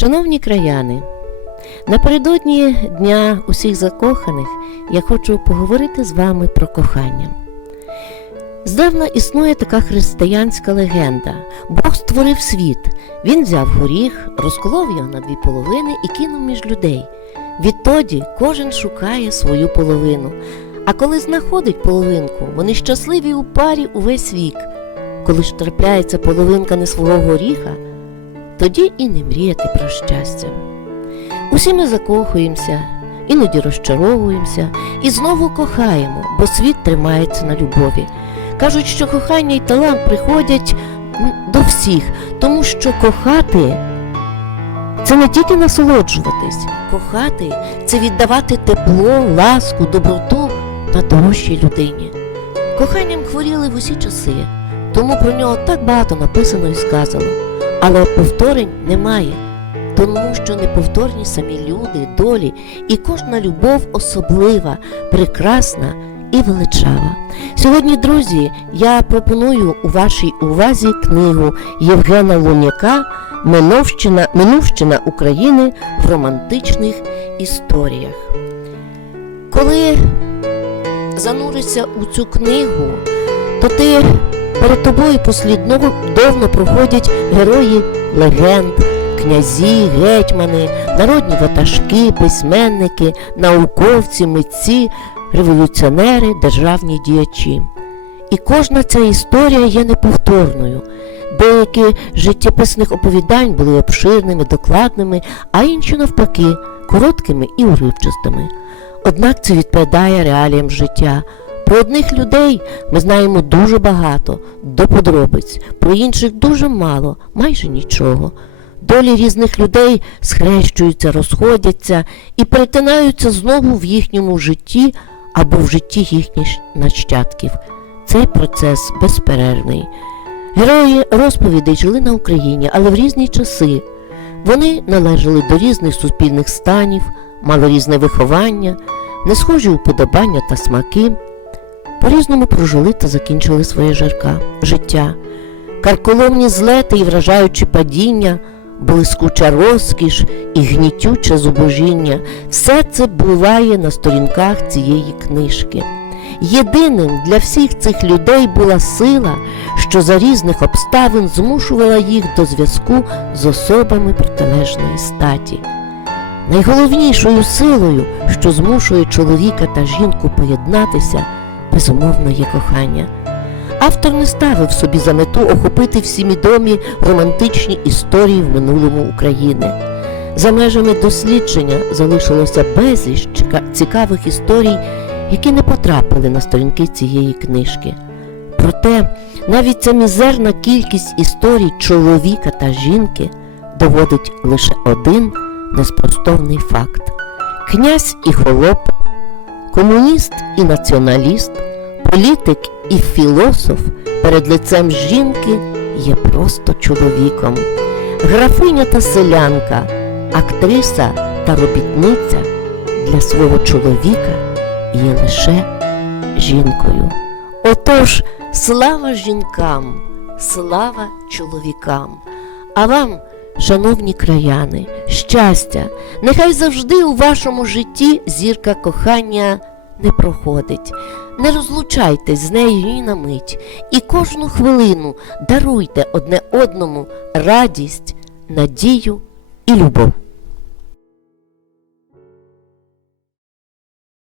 Шановні краяни, напередодні Дня усіх закоханих я хочу поговорити з вами про кохання. Здавна існує така християнська легенда. Бог створив світ. Він взяв горіх, розколов його на дві половини і кинув між людей. Відтоді кожен шукає свою половину. А коли знаходить половинку, вони щасливі у парі увесь вік. Коли ж трапляється половинка не свого горіха, тоді і не мріяти про щастя. Усі ми закохуємося, іноді розчаровуємося і знову кохаємо, бо світ тримається на любові. Кажуть, що кохання і талант приходять до всіх, тому що кохати це не тільки насолоджуватись, кохати це віддавати тепло, ласку, доброту найдорожчій людині. Коханням хворіли в усі часи, тому про нього так багато написано і сказано. Але повторень немає, тому що неповторні самі люди, долі, і кожна любов особлива, прекрасна і величава. Сьогодні, друзі, я пропоную у вашій увазі книгу Євгена Луняка Минувщина, Минувщина України в романтичних історіях. Коли зануришся у цю книгу, то ти перед тобою послідовно проходять герої легенд, князі, гетьмани, народні ватажки, письменники, науковці, митці, революціонери, державні діячі. І кожна ця історія є неповторною. Деякі життєписних оповідань були обширними, докладними, а інші, навпаки, короткими і уривчастими. Однак це відповідає реаліям життя. Про одних людей ми знаємо дуже багато, до подробиць, про інших дуже мало, майже нічого. Долі різних людей схрещуються, розходяться і перетинаються знову в їхньому житті або в житті їхніх нащадків. Цей процес безперервний. Герої розповідей жили на Україні, але в різні часи. Вони належали до різних суспільних станів, мали різне виховання, не схожі уподобання та смаки, по-різному прожили та закінчили своє жарка, життя. Карколомні злети і вражаючі падіння, блискуча розкіш і гнітюче зубожіння все це буває на сторінках цієї книжки. Єдиним для всіх цих людей була сила, що за різних обставин змушувала їх до зв'язку з особами протилежної статі. Найголовнішою силою, що змушує чоловіка та жінку поєднатися, безумовно кохання. Автор не ставив собі за мету охопити всі відомі романтичні історії в минулому України. За межами дослідження залишилося безліч цікавих історій, які не потрапили на сторінки цієї книжки. Проте навіть ця мізерна кількість історій чоловіка та жінки доводить лише один неспростовний факт: князь і холоп, комуніст і націоналіст, політик і філософ перед лицем жінки є просто чоловіком. Графиня та селянка, актриса та робітниця для свого чоловіка є лише жінкою. Отож, слава жінкам, слава чоловікам, а вам, шановні краяни, щастя, нехай завжди у вашому житті зірка кохання не проходить. Не розлучайтесь з нею і на мить, і кожну хвилину даруйте одне одному радість, надію і любов.